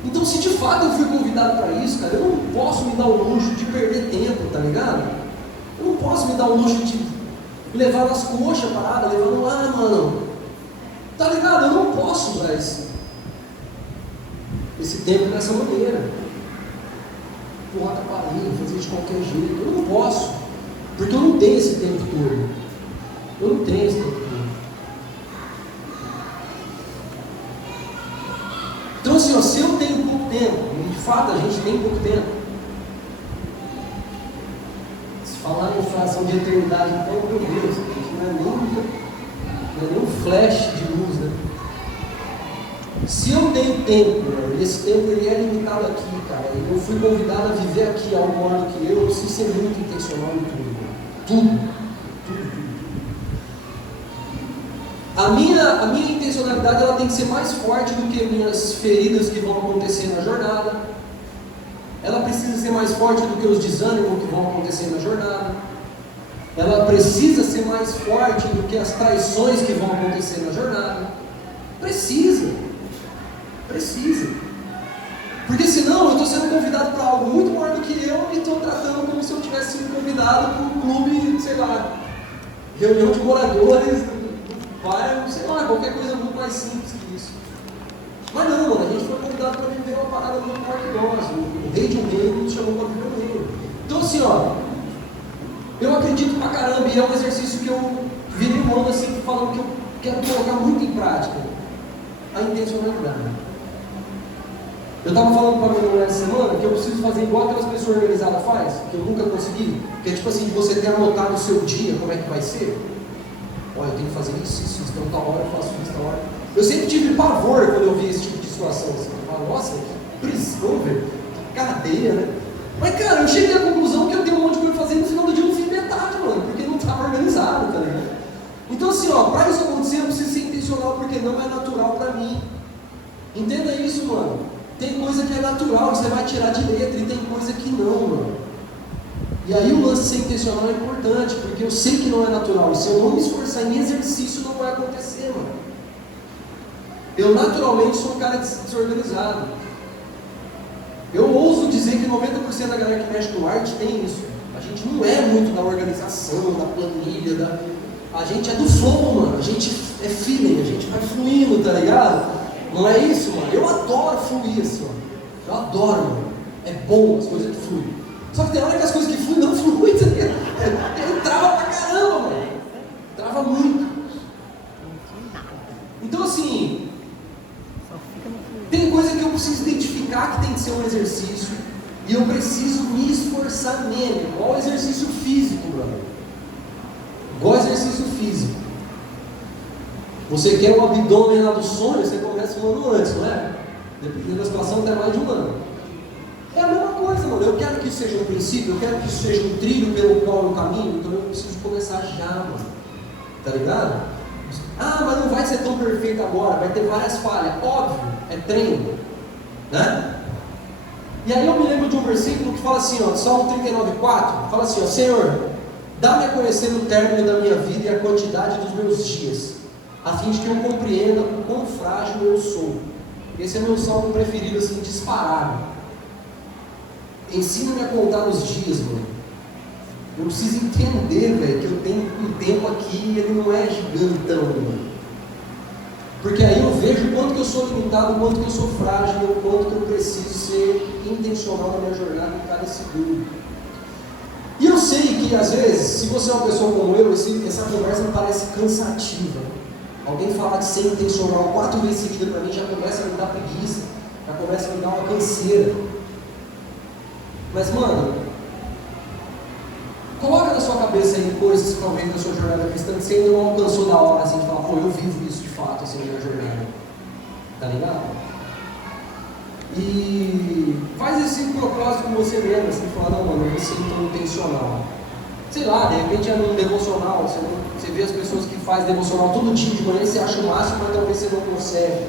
Então, se de fato eu fui convidado para isso, cara, eu não posso me dar o luxo de perder tempo, tá ligado? Eu não posso me dar o luxo de levar nas coxas a parada, levar no ar, mano. Tá ligado? Eu não posso usar esse tempo dessa maneira. Empurrar com a parede, fazer de qualquer jeito. Eu não posso, porque eu não tenho esse tempo todo. Eu não tenho esse tempo todo. Então assim, ó, se eu tenho pouco tempo, e de fato a gente tem pouco tempo, se falar em fração de eternidade, então, meu Deus, a gente não é nem um flash de luz, né? Se eu tenho tempo, e esse tempo ele é limitado aqui, cara, e eu fui convidado a viver aqui algo maior do que eu preciso ser muito intencional em tudo. Tudo. A minha intencionalidade ela tem que ser mais forte do que minhas feridas que vão acontecer na jornada. Ela precisa ser mais forte do que os desânimos que vão acontecer na jornada. Ela precisa ser mais forte do que as traições que vão acontecer na jornada. Precisa. Porque senão eu estou sendo convidado para algo muito maior do que eu e estou tratando como se eu tivesse sido convidado para um clube, sei lá, reunião de moradores, bairro, sei lá, qualquer coisa muito mais simples que isso. Mas não, mano, a gente foi convidado para viver uma parada muito maior que nós. O rei de um reino nos chamou para viver um reino. Então assim, eu acredito pra caramba, e é um exercício que eu virei um ano assim, falando que eu quero colocar muito em prática. A intencionalidade. Eu estava falando para a minha mulher essa semana que eu preciso fazer igual aquelas pessoas organizadas faz, que eu nunca consegui, que é tipo assim, de você ter anotado o seu dia, como é que vai ser. Olha, eu tenho que fazer isso, então tal hora eu faço isso, tal hora. Eu sempre tive pavor quando eu vi esse tipo de situação, assim. Eu falo, nossa, que prisão, velho, que cadeia, né? Mas cara, eu cheguei à conclusão que eu tenho um monte de coisa fazer e no final do dia eu não fiz metade, mano, porque não estava organizado, tá ligado? Então assim, para isso acontecer eu preciso ser intencional, porque não é natural para mim. Entenda isso, mano. Tem coisa que é natural, que você vai tirar de letra, e tem coisa que não, mano. E aí o lance de ser intencional é importante, porque eu sei que não é natural. E se eu não me esforçar em exercício, não vai acontecer, mano. Eu naturalmente sou um cara desorganizado. Eu ouso dizer que 90% da galera que mexe com arte tem isso. A gente não é muito da organização, da planilha, a gente é do flow, mano. A gente é feeling, a gente vai fluindo, tá ligado? Não é isso, mano? Eu adoro fluir assim, mano. Eu adoro, mano. É bom as coisas que fluem. Só que tem hora que as coisas que fluem não fluem, tá ligado? Eu trava pra caramba, mano. Trava muito. Então assim, tem coisa que eu preciso identificar que tem que ser um exercício. E eu preciso me esforçar nele. Igual exercício físico, brother. Igual exercício físico. Você quer o abdômen lá do sonho, você começa um ano antes, não é? Dependendo da situação, até mais de um ano. É a mesma coisa, mano. Eu quero que isso seja um princípio, eu quero que isso seja um trilho pelo qual eu caminho, então eu preciso começar já, mano. Tá ligado? Ah, mas não vai ser tão perfeito agora, vai ter várias falhas. Óbvio, é treino, né? E aí eu me lembro de um versículo que fala assim, Salmo 39,4, fala assim, Senhor, dá-me a conhecer o término da minha vida e a quantidade dos meus dias, a fim de que eu compreenda o quão frágil eu sou. Esse é meu salmo preferido, assim, disparado. Ensina-me a contar os dias, mano. Eu preciso entender, velho, que eu tenho um tempo aqui e ele não é gigantão, mano. Porque aí eu vejo o quanto que eu sou limitado, o quanto que eu sou frágil, o quanto que eu preciso ser intencional na minha jornada em cada segundo. E eu sei que, às vezes, se você é uma pessoa como eu, essa conversa me parece cansativa. Alguém falar de ser intencional 4 vezes seguidas para mim já começa a me dar preguiça, já começa a me dar uma canseira. Mas, mano, coloca na sua cabeça aí coisas que talvez na sua jornada cristã que você ainda não alcançou da hora, assim, de falar, pô, eu vivo isso de fato, assim, na minha jornada. Tá ligado? E faz esse propósito com você mesmo, assim, falar, não, mano, eu vou ser tão intencional. Sei lá, de repente é num devocional, você vê as pessoas que fazem devocional todo dia de manhã, você acha o máximo, mas talvez você não consegue.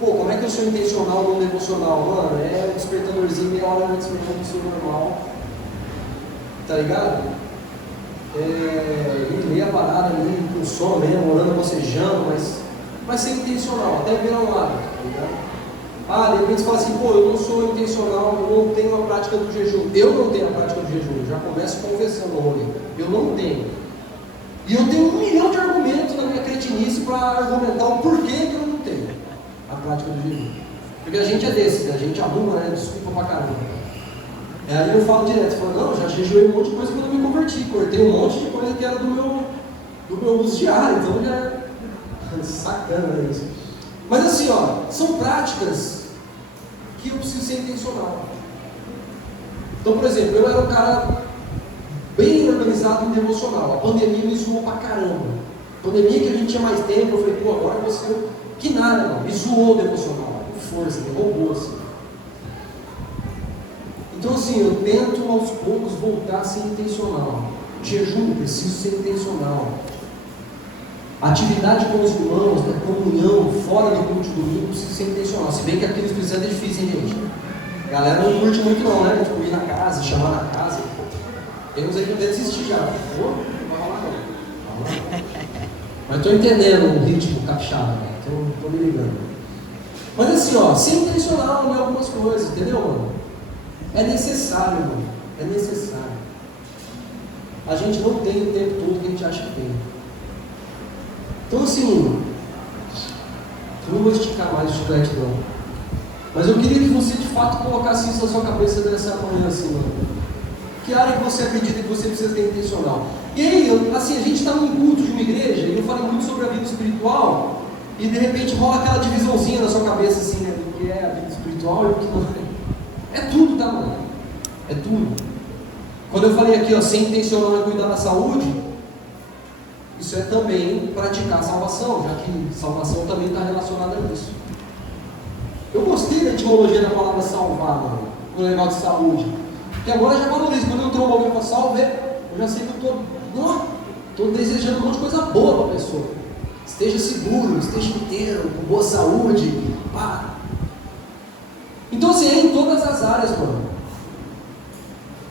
Pô, como é que eu sou intencional num devocional? Mano, é um despertadorzinho meia hora antes do seu normal. Tá ligado? Ler a parada ali com sono mesmo, orando, bocejando, mas ser intencional, até virar um hábito, tá ligado? De repente você fala assim, pô, eu não sou intencional, eu não tenho a prática do jejum. Eu não tenho a prática do jejum, eu já começo confessando o rolê. Eu não tenho. E eu tenho 1 milhão de argumentos na minha cretinice para argumentar o porquê que eu não tenho a prática do jejum. Porque a gente é desses, a gente arruma, né? Desculpa pra caramba. Aí eu falo direto, não, já jejuei um monte de coisa quando eu me converti, cortei um monte de coisa que era do meu uso diário, então já é sacana isso. Mas assim, são práticas que eu preciso ser intencional. Então, por exemplo, eu era um cara bem organizado e devocional. A pandemia me zoou pra caramba. A pandemia que a gente tinha mais tempo, eu falei, pô, agora você... Que nada, mano. Me zoou o devocional, com força, me roubou, assim. Então, assim, eu tento aos poucos voltar a ser intencional. Jejum, eu preciso ser intencional. Atividade com os irmãos, né, comunhão, fora do culto de domingo, precisa ser intencional. Se bem que aqui no Espírito Santo é difícil, hein, gente? A galera não curte muito não, né? Tipo, ir na casa, chamar na casa. Tem uns aí que eu desistir já. Pô, não vai rolar não. Mas estou entendendo o ritmo capixaba, né? Então, estou me ligando. Mas assim, ser intencional em algumas coisas, entendeu, mano? É necessário, mano. É necessário. A gente não tem o tempo todo que a gente acha que tem. Então assim, eu não vou esticar mais o chiclete não. Mas eu queria que você de fato colocasse isso na sua cabeça nessa manhã, assim, mano. Que área que você acredita que você precisa ter intencional? E aí, assim, a gente está num culto de uma igreja, e eu falei muito sobre a vida espiritual, e de repente rola aquela divisãozinha na sua cabeça, assim, né, do que é a vida espiritual e o que não é. É tudo, tá, mano? É tudo. Quando eu falei aqui, ó, ser intencional em cuidar da saúde, isso é também praticar a salvação, já que salvação também está relacionada a isso. Eu gostei da etimologia da palavra salvar, mano, no negócio de saúde. Porque agora eu já valorizo. Quando eu tromo alguém para salvar, eu já sei que eu estou desejando um monte de coisa boa para a pessoa. Esteja seguro, esteja inteiro, com boa saúde. Pá. Então assim, é em todas as áreas, mano.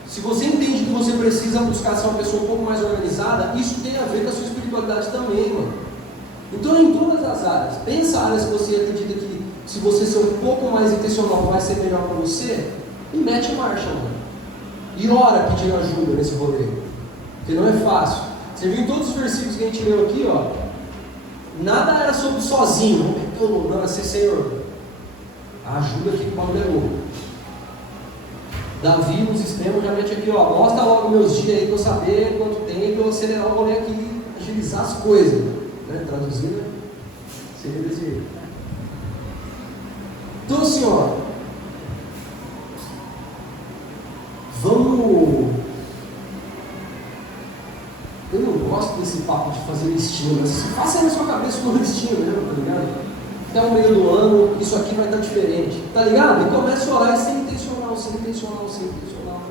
Se você entende que você precisa buscar ser uma pessoa um pouco mais organizada, isso tem a ver com a sua espiritualidade também, mano. Então é em todas as áreas. Pensa áreas que você acredita que se você ser um pouco mais intencional vai ser melhor para você, e mete marcha, mano. E ora pedindo ajuda nesse rolê. Porque não é fácil. Você viu em todos os versículos que a gente leu aqui, ó. Nada era sobre sozinho. Não é assim, Senhor, ajuda aqui que o bagulho é louco. Davi nos sistemas já mete aqui, ó. Mostra logo meus dias aí para eu saber quanto tempo eu acelerar o rolê aqui, agilizar as coisas. Né? Traduzindo, seria desse jeito. Então assim, ó. Vamos. Eu não gosto desse papo de fazer listinha, mas faça aí na sua cabeça uma listinha mesmo, tá ligado? Até o meio do ano, isso aqui vai estar diferente, tá ligado? E comece a orar e ser intencional, ser intencional, ser intencional.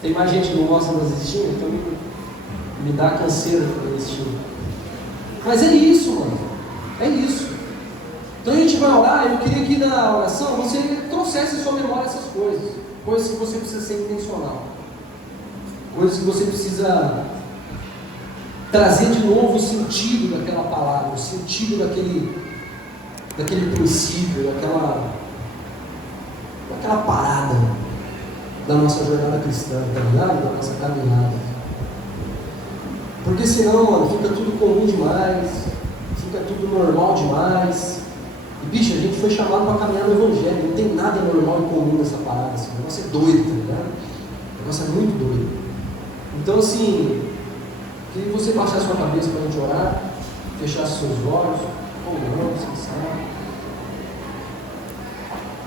Tem mais gente que não gosta das listinhas? Então me dá canseira fazer listinha. Mas é isso, mano. É isso. Então a gente vai orar, e eu queria que na oração você trouxesse à sua memória essas coisas. Coisas que você precisa ser intencional. Coisas que você precisa trazer de novo o sentido daquela palavra, o sentido daquele princípio, daquela parada da nossa jornada cristã, tá ligado? Da nossa caminhada. Porque senão, mano, fica tudo comum demais, fica tudo normal demais. E bicho, a gente foi chamado para caminhar no Evangelho, não tem nada normal e comum nessa parada, assim. O negócio é doido, tá ligado? O negócio é muito doido. Então assim, queria que você baixasse a sua cabeça para a gente orar, fechasse seus olhos, ou não, você sabe.